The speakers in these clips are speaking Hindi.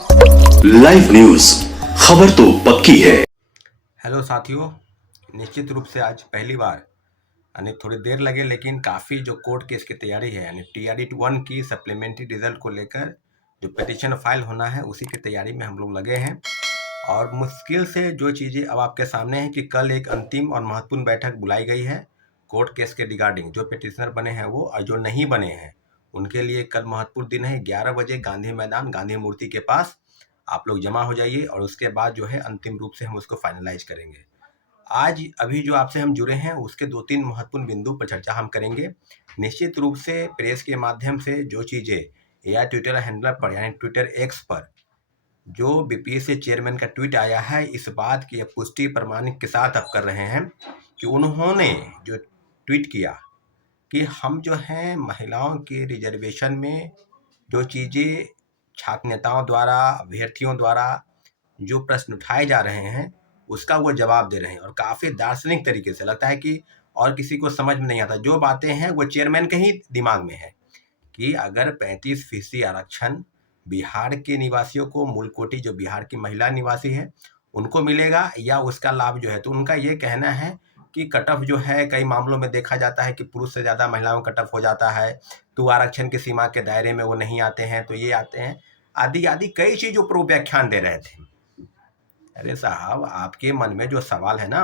लाइव न्यूज, खबर तो पक्की है। हेलो साथियों, निश्चित रूप से आज पहली बार यानी थोड़ी देर लगे लेकिन काफ़ी जो कोर्ट केस की तैयारी है यानी टीआरडी 1 की सप्लीमेंट्री रिजल्ट को लेकर जो पिटीशन फाइल होना है उसी की तैयारी में हम लोग लगे हैं। और मुश्किल से जो चीज़ें अब आपके सामने हैं कि कल एक अंतिम और महत्वपूर्ण बैठक बुलाई गई है कोर्ट केस के रिगार्डिंग। जो पिटिशनर बने हैं वो और जो नहीं बने हैं उनके लिए कल महत्वपूर्ण दिन है। 11 बजे गांधी मैदान गांधी मूर्ति के पास आप लोग जमा हो जाइए और उसके बाद जो है अंतिम रूप से हम उसको फाइनलाइज करेंगे। आज अभी जो आपसे हम जुड़े हैं उसके 2-3 महत्वपूर्ण बिंदु पर चर्चा हम करेंगे। निश्चित रूप से प्रेस के माध्यम से जो चीज़ें या ट्विटर हैंडलर पर यानी ट्विटर एक्स पर जो बीपीएससी चेयरमैन का ट्वीट आया है, इस बात की पुष्टि प्रमाणिक के साथ आप कर रहे हैं कि उन्होंने जो ट्वीट किया कि हम जो हैं महिलाओं के रिजर्वेशन में जो चीज़ें छात्र नेताओं द्वारा, अभ्यर्थियों द्वारा जो प्रश्न उठाए जा रहे हैं उसका वो जवाब दे रहे हैं और काफ़ी दार्शनिक तरीके से लगता है कि और किसी को समझ में नहीं आता। जो बातें हैं वो चेयरमैन के ही दिमाग में है कि अगर 35% आरक्षण बिहार के निवासियों को, मूल कोटि जो बिहार की महिला निवासी है उनको मिलेगा या उसका लाभ जो है, तो उनका ये कहना है कि कट ऑफ जो है कई मामलों में देखा जाता है कि पुरुष से ज़्यादा महिलाओं का कट ऑफ हो जाता है, तो आरक्षण की सीमा के दायरे में वो नहीं आते हैं, तो ये आते हैं, आदि आदि कई चीज़ों पर वो व्याख्यान दे रहे थे। अरे साहब, आपके मन में जो सवाल है ना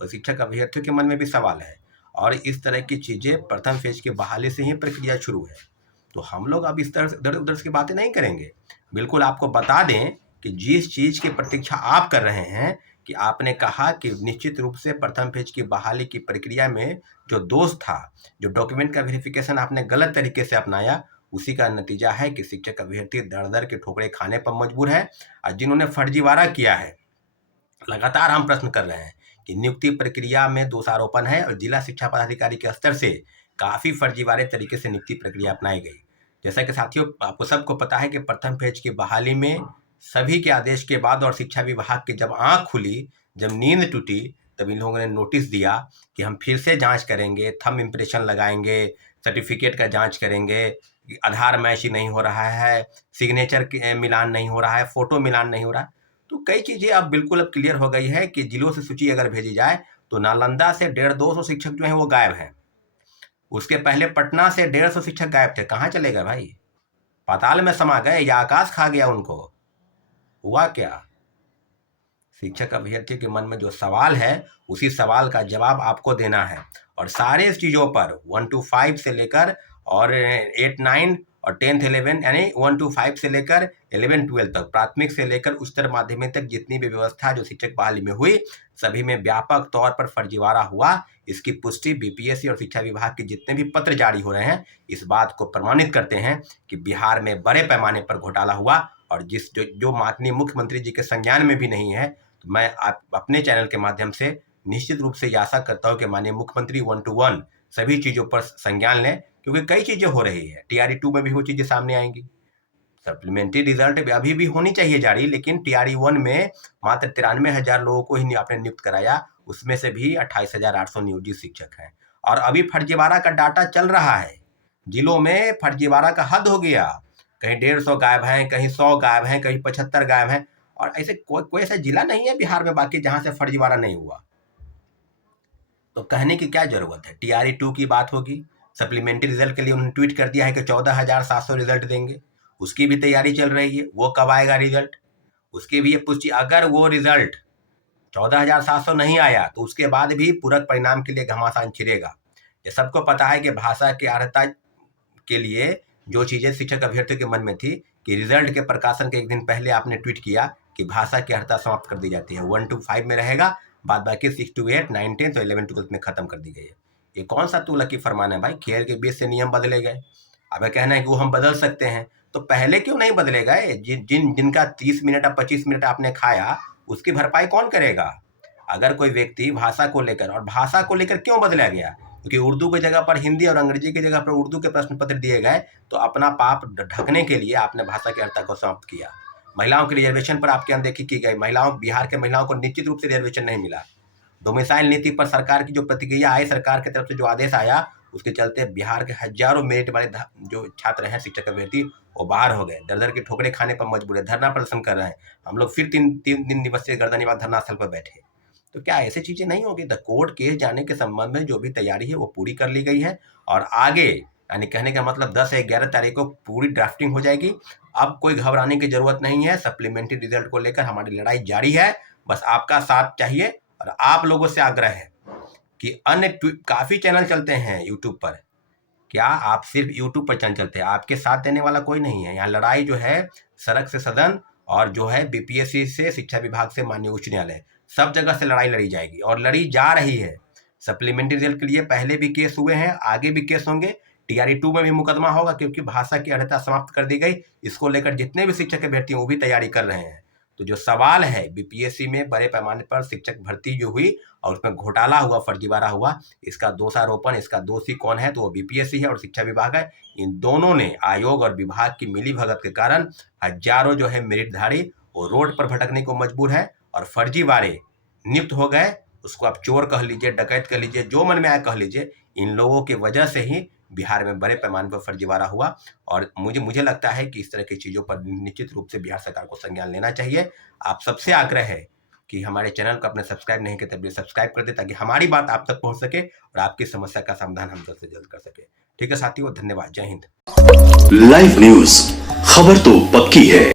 वो शिक्षक अभ्यर्थियों के मन में भी सवाल है और इस तरह की चीज़ें प्रथम फेज की बहाली से ही प्रक्रिया शुरू है। तो हम लोग अब इस तरह से इधर उधर की बातें नहीं करेंगे। बिल्कुल आपको बता दें कि जिस चीज़ की प्रतीक्षा आप कर रहे हैं कि आपने कहा कि निश्चित रूप से प्रथम फेज की बहाली की प्रक्रिया में जो दोष था, जो डॉक्यूमेंट का वेरिफिकेशन आपने गलत तरीके से अपनाया, उसी का नतीजा है कि शिक्षक अभ्यर्थी दर दर के ठोकरे खाने पर मजबूर है। और जिन्होंने फर्जीवाड़ा किया है, लगातार हम प्रश्न कर रहे हैं कि नियुक्ति प्रक्रिया में दोषारोपण है और जिला शिक्षा पदाधिकारी के स्तर से काफ़ी फर्जीवाड़े तरीके से नियुक्ति प्रक्रिया अपनाई गई। जैसा कि साथियों आपको सबको पता है कि प्रथम फेज की बहाली में सभी के आदेश के बाद और शिक्षा विभाग की जब आंख खुली, जब नींद टूटी, तब इन लोगों ने नोटिस दिया कि हम फिर से जांच करेंगे, थंब इम्प्रेशन लगाएंगे, सर्टिफिकेट का जांच करेंगे, आधार मैच ही नहीं हो रहा है, सिग्नेचर मिलान नहीं हो रहा है, फोटो मिलान नहीं हो रहा है। तो कई चीज़ें अब बिल्कुल अब क्लियर हो गई है कि जिलों से सूची अगर भेजी जाए तो नालंदा से 150-200 शिक्षक जो हैं वो गायब हैं। उसके पहले पटना से 150 शिक्षक गायब थे। कहाँ चले गए भाई? पाताल में समा गए या आकाश खा गया उनको? हुआ क्या? शिक्षक अभ्यर्थी के मन में जो सवाल है उसी सवाल का जवाब आपको देना है और सारे चीज़ों पर 1 to 5 से लेकर और 8, 9 और 10th 11 यानी 1 to 5 से लेकर 11, 12 तक, प्राथमिक से लेकर उच्चतर माध्यमिक तक जितनी भी व्यवस्था जो शिक्षक बहाली में हुई, सभी में व्यापक तौर पर फर्जीवाड़ा हुआ। इसकी पुष्टि बीपीएससी और शिक्षा विभाग के जितने भी पत्र जारी हो रहे हैं इस बात को प्रमाणित करते हैं कि बिहार में बड़े पैमाने पर घोटाला हुआ और जो माननीय मुख्यमंत्री जी के संज्ञान में भी नहीं है। तो मैं आप अपने चैनल के माध्यम से निश्चित रूप से ये आशा करता हूँ कि माननीय मुख्यमंत्री 1 to 1 सभी चीज़ों पर संज्ञान लें, क्योंकि कई चीज़ें हो रही है। टीआरडी 2 में भी वो चीज़ें सामने आएंगी। सप्लीमेंट्री रिजल्ट अभी भी होनी चाहिए जारी, लेकिन टीआरडी 1 में मात्र 93,000 लोगों को ही आपने नियुक्त कराया, उसमें से भी 28,800 नियोजित शिक्षक हैं और अभी फर्जीवाड़ा का डाटा चल रहा है। जिलों में फर्जीवाड़ा का हद हो गया, कहीं 150 गायब हैं, कहीं 100 गायब हैं, कहीं 75 गायब हैं और ऐसे कोई ऐसा जिला नहीं है बिहार में बाकी जहां से फर्जीवाड़ा नहीं हुआ। तो कहने की क्या जरूरत है? टीआरई 2 की बात होगी, सप्लीमेंट्री रिजल्ट के लिए उन्होंने ट्वीट कर दिया है कि 14,700 रिजल्ट देंगे, उसकी भी तैयारी चल रही है। वो कब आएगा रिजल्ट, उसकी भी ये पुष्टि। अगर वो रिजल्ट 14,700 नहीं आया तो उसके बाद भी पूरक परिणाम के लिए घमासान छिड़ेगा। ये सबको पता है कि भाषा की अर्हता के लिए जो चीज़ें शिक्षक अभ्यर्थियों के मन में थी कि रिजल्ट के प्रकाशन के एक दिन पहले आपने ट्वीट किया कि भाषा की अर्हता समाप्त कर दी जाती है, 1 to 5 में रहेगा, बाद बाकी 6 to 8, 9, 10 तो 11, 12 में खत्म कर दी गई है। ये कौन सा तुगलकी फरमान है भाई? खेल के बीच से नियम बदले गए। अब ये कहना है कि वो हम बदल सकते हैं, तो पहले क्यों नहीं बदले गए? जिनका 30 मिनट या 25 मिनट आपने खाया उसकी भरपाई कौन करेगा? अगर कोई व्यक्ति भाषा को लेकर, और भाषा को लेकर क्यों बदला गया? क्योंकि उर्दू की जगह पर हिंदी और अंग्रेजी की जगह पर उर्दू के प्रश्न पत्र दिए गए, तो अपना पाप ढकने के लिए आपने भाषा की अर्हता को समाप्त किया। महिलाओं की रिजर्वेशन पर आपकी अनदेखी की गई, बिहार के महिलाओं को निश्चित रूप से रिजर्वेशन नहीं मिला। डोमिसाइल नीति पर सरकार की जो प्रतिक्रिया आई, सरकार की तरफ से जो आदेश आया, उसके चलते बिहार के हजारों मेरिट वाले जो छात्र हैं, शिक्षक अभ्यर्थी, वो बाहर हो गए, दर दर की ठोकरें खाने पर मजबूर है, धरना प्रदर्शन कर रहे हैं। हम लोग फिर तीन दिन दिवसीय गर्दनीबाग धरना स्थल पर बैठे। तो क्या ऐसी चीजें नहीं होगी? द कोर्ट केस जाने के संबंध में जो भी तैयारी है वो पूरी कर ली गई है, और आगे यानी कहने का मतलब 10 या 11 तारीख को पूरी ड्राफ्टिंग हो जाएगी। अब कोई घबराने की जरूरत नहीं है। सप्लीमेंट्री रिजल्ट को लेकर हमारी लड़ाई जारी है, बस आपका साथ चाहिए। और आप लोगों से आग्रह है कि अन्य काफी चैनल चलते हैं यूट्यूब पर, क्या आप सिर्फ यूट्यूब पर चैनल चलते हैं? आपके साथ देने वाला कोई नहीं है। यहाँ लड़ाई जो है सड़क से सदन, और जो है बीपीएससी से, शिक्षा विभाग से माननीय उच्च न्यायालय, सब जगह से लड़ाई लड़ी जाएगी और लड़ी जा रही है। सप्लीमेंट्री रिजल्ट के लिए पहले भी केस हुए हैं, आगे भी केस होंगे। टीआरई 2 में भी मुकदमा होगा, क्योंकि भाषा की अर्हता समाप्त कर दी गई। इसको लेकर जितने भी शिक्षक अभ्यर्थी वो भी तैयारी कर रहे हैं। तो जो सवाल है, बीपीएससी में बड़े पैमाने पर शिक्षक भर्ती जो हुई और उसमें घोटाला हुआ, फर्जीवाड़ा हुआ, इसका दोषारोपण, इसका दोषी कौन है? तो वो बीपीएससी है और शिक्षा विभाग है। इन दोनों ने, आयोग और विभाग की मिलीभगत के कारण, हजारों जो है मेरिटधारी वो रोड पर भटकने को मजबूर है और फर्जीवाड़े नियुक्त हो गए। उसको आप चोर कह लीजिए, डकैत कह लीजिए, जो मन में आया कह लीजिए। इन लोगों की वजह से ही बिहार में बड़े पैमाने पर फर्जीवाड़ा हुआ। और मुझे लगता है कि इस तरह की चीज़ों पर निश्चित रूप से बिहार सरकार को संज्ञान लेना चाहिए। आप सबसे आग्रह है कि हमारे चैनल को अपने सब्सक्राइब नहीं किया तभी सब्सक्राइब कर दे, ताकि हमारी बात आप तक पहुंच सके और आपकी समस्या का समाधान हम जल्द से जल्द कर सके। ठीक है साथियों, धन्यवाद। जय हिंद। लाइव न्यूज, खबर तो पक्की है।